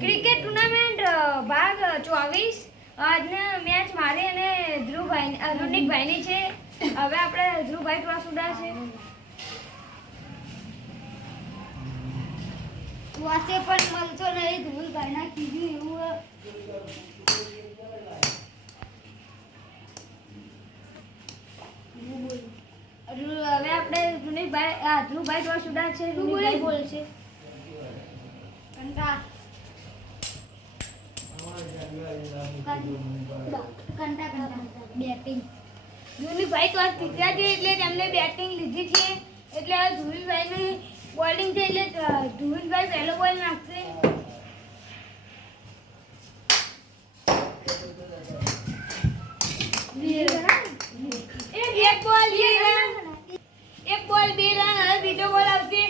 Cricket tournament ભાગ 24 આજના match મારી અને ધ્રુવભાઈ રોનિકભાઈની છે. હવે આપણે ધ્રુવભાઈ ટોસ ઉડાડશે. વાસે પણ મળતો નહીં. ધ્રુવભાઈના કીધું એવું હવે આપણે ધ્રુવભાઈ ટોસ ઉડાડશે. રોનિકભાઈ બોલશે. કંટા બેટિંગ ધ્રુવભાઈ ટોસ જીત્યા છે એટલે તેમને બેટિંગ લીધી છે. એટલે હવે ધ્રુવભાઈની બોલિંગ છે એટલે ધ્રુવભાઈ પહેલો બોલ નાખશે. એક બોલ 2 રન. હવે બીજો બોલ આવશે.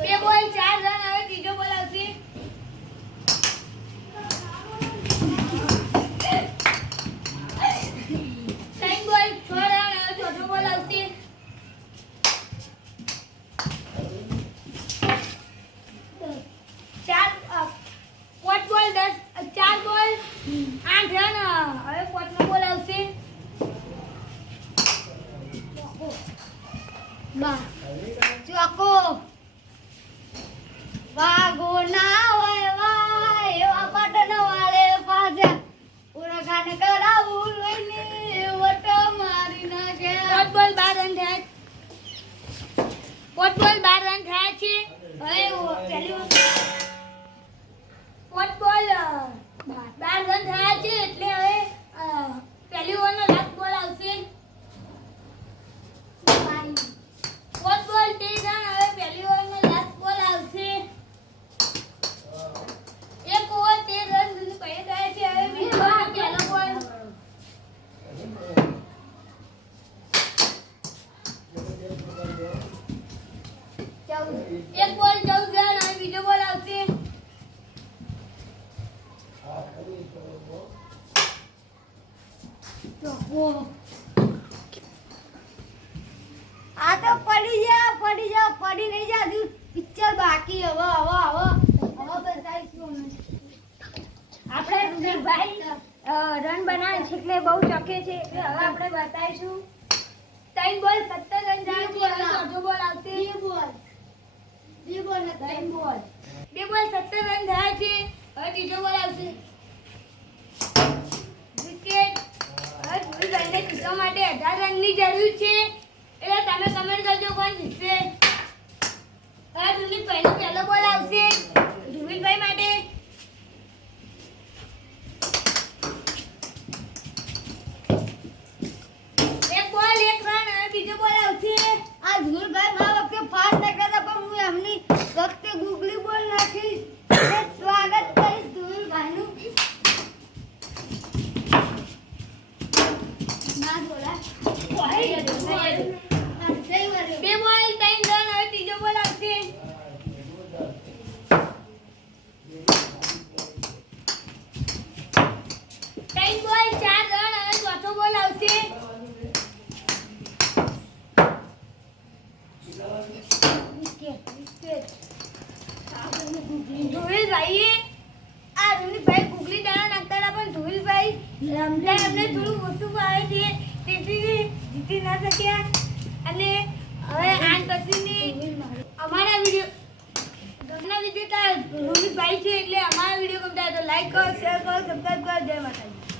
બે બોલ 4 રન. હવે ત્રીજો બોલ આવશે. ત્રણ બોલ 6 રન. હવે ચોથો બોલ આવશે. પાંચ બોલ 10 4 બોલ 8 રન. હવે પાંચમો બોલ આવશે. ચોકો વાગો ના હોય વાય એવા પાટણ વાળે પાછા ઉરખાને કરાવું લઈને વટ મારી નાખે. પાંચ બોલ 12 રન થયા. પાંચ બોલ 12 રન થયા છે. હવે પહેલી પાંચ બોલ 12 રન થયા છે એટલે હવે પહેલી ઓવરનો લાસ્ટ બોલ આવશે. પાંચ બોલ 13 રન. હવે પહેલી ઓવરનો લાસ્ટ બોલ આવશે. એક ઓવર 13 રન સુધી પહેલા થયા છે. હવે બીજો ઓવરનો પહેલો બોલ. એક બોલ 14 રન. હવે બીજો બોલ આવશે. આ તો પડી નહીં જા હજુ પિક્ચર બાકી. હવે બતાવીશું આપણે ધ્રુવભાઈ રન બનાવે છે એટલે બહુ ચકે છે એટલે હવે આપણે બતાવીશું. 3 બોલ 17 રન જાય છે. હવે ચોથો બોલ આવશે. બે બોલ 17 રન થાય છે. હવે ત્રીજો બોલ આવશે. વિકેટ. હવે ધ્રુવભાઈને જીતવા માટે 18 રનની જરૂર છે એટલે તમે કમેન્ટ કરજો કોણ જીતશે. હવે ધ્રુવભાઈનો પહેલો બોલ આવશે ધ્રુવભાઈ માટે. એક બોલ 1 રન. હવે બીજો બોલ આવશે. આ ધ્રુવભાઈ મારા વખતે ફાસ્ટ નાખતા હતા પણ હું એમની વખતે ગુગલી બોલ નાખીશ. સ્વાગત કરીશ ધ્રુવભાઈનું. ના બોલા 2 બોલ 3 રન. હવે ત્રીજો બોલ આવશે. ત્રણ બોલ 4 રન. હવે ચોથો બોલ આવશે. ધ્રુવભાઈએ રોનિકભાઈ ગુગલી દાણા નાખતા હતા પણ ધ્રુવભાઈ રમતા એમને થોડું ઓછું ભાવે છે તેથી જીતી ના શક્યા. અને હવે આજ પછીની અમારા વિડીયો વિજેતા રોનિકભાઈ છે એટલે અમારા વિડીયો ગમતા હોય તો લાઈક કરો, શેર કરો, સબસ્ક્રાઈબ કરો. જય માતાજી.